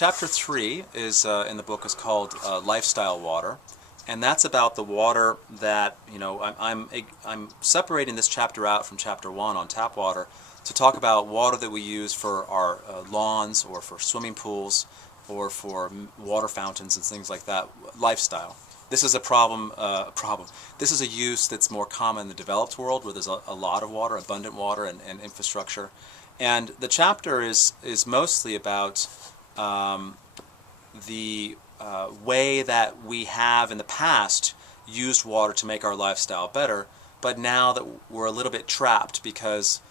chapter 3 is in the book is called Lifestyle Water, and that's about the water that, I'm separating this chapter out from chapter 1 on tap water to talk about water that we use for our lawns or for swimming pools or for water fountains and things like that. Lifestyle. This is a problem. This is a use that's more common in the developed world, where there's a lot of water, abundant water, and infrastructure. And the chapter is mostly about the way that we have in the past used water to make our lifestyle better, but now that we're a little bit trapped because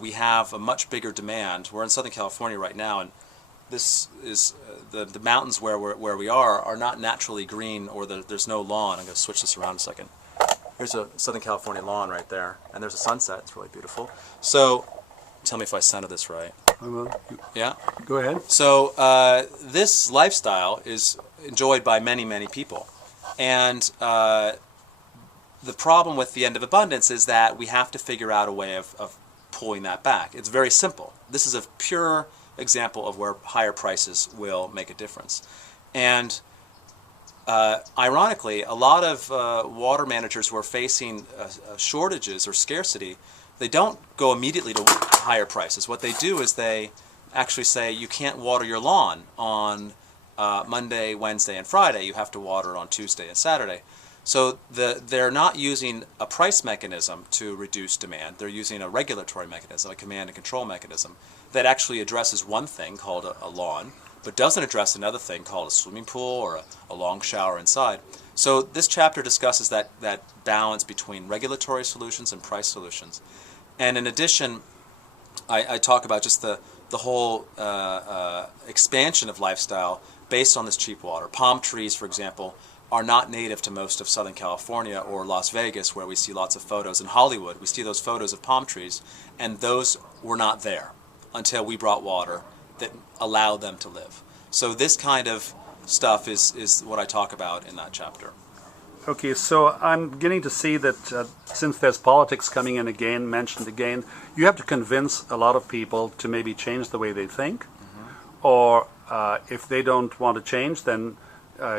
we have a much bigger demand. We're in Southern California right now, and this is the mountains where we are not naturally green, or there's no lawn. I'm going to switch this around a second. Here's a Southern California lawn right there, and there's a sunset. It's really beautiful. So, tell me if I centered this right. I will. Yeah? Go ahead. So, this lifestyle is enjoyed by many, many people. And the problem with the end of abundance is that we have to figure out a way of pulling that back. It's very simple. This is a pure example of where higher prices will make a difference. And ironically, a lot of water managers who are facing shortages or scarcity, they don't go immediately to higher prices. What they do is they actually say, you can't water your lawn on Monday, Wednesday, and Friday. You have to water on Tuesday and Saturday. So they're not using a price mechanism to reduce demand. They're using a regulatory mechanism, a command and control mechanism, that actually addresses one thing called a lawn, but doesn't address another thing called a swimming pool or a long shower inside. So this chapter discusses that balance between regulatory solutions and price solutions. And in addition, I talk about just the whole expansion of lifestyle based on this cheap water. Palm trees, for example, are not native to most of Southern California or Las Vegas, where we see lots of photos. In Hollywood, we see those photos of palm trees, and those were not there until we brought water that allowed them to live. So this kind of stuff is what I talk about in that chapter. Okay, so I'm beginning to see that since there's politics coming in again, mentioned again, you have to convince a lot of people to maybe change the way they think, or if they don't want to change, then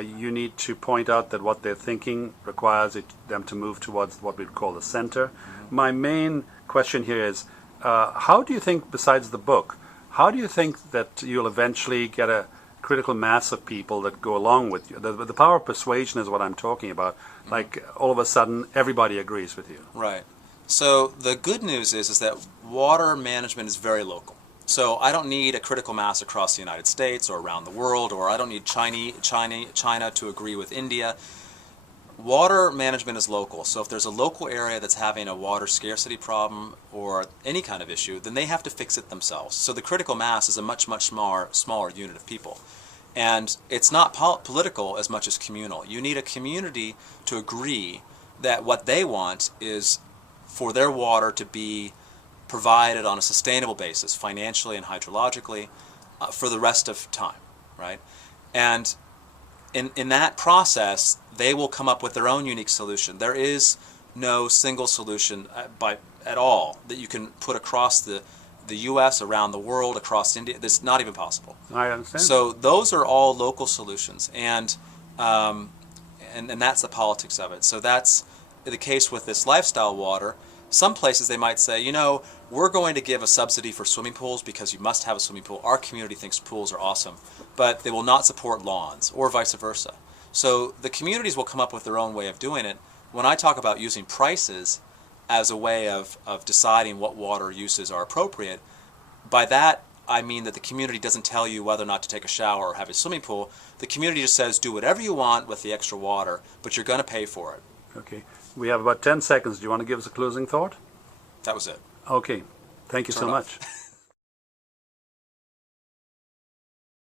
you need to point out that what they're thinking requires them to move towards what we'd call the center. My main question here is, how do you think, besides the book, how do you think that you'll eventually get a critical mass of people that go along with you? The power of persuasion is what I'm talking about. Like, all of a sudden, everybody agrees with you. Right. So the good news is that water management is very local. So I don't need a critical mass across the United States or around the world, or I don't need China to agree with India. Water management is local. So if there's a local area that's having a water scarcity problem or any kind of issue, then they have to fix it themselves. So the critical mass is a much smaller unit of people. And it's not political as much as communal. You need a community to agree that what they want is for their water to be provided on a sustainable basis, financially and hydrologically, for the rest of time, right? And in that process, they will come up with their own unique solution. There is no single solution at all that you can put across the U.S., around the world, across India. That's not even possible. I understand. So those are all local solutions, and that's the politics of it. So that's the case with this lifestyle water. Some places they might say, we're going to give a subsidy for swimming pools because you must have a swimming pool. Our community thinks pools are awesome, but they will not support lawns, or vice versa. So the communities will come up with their own way of doing it. When I talk about using prices as a way of deciding what water uses are appropriate, by that I mean that the community doesn't tell you whether or not to take a shower or have a swimming pool. The community just says, do whatever you want with the extra water, but you're going to pay for it. Okay. We have about 10 seconds. Do you want to give us a closing thought? That was it. Okay. Thank you so much.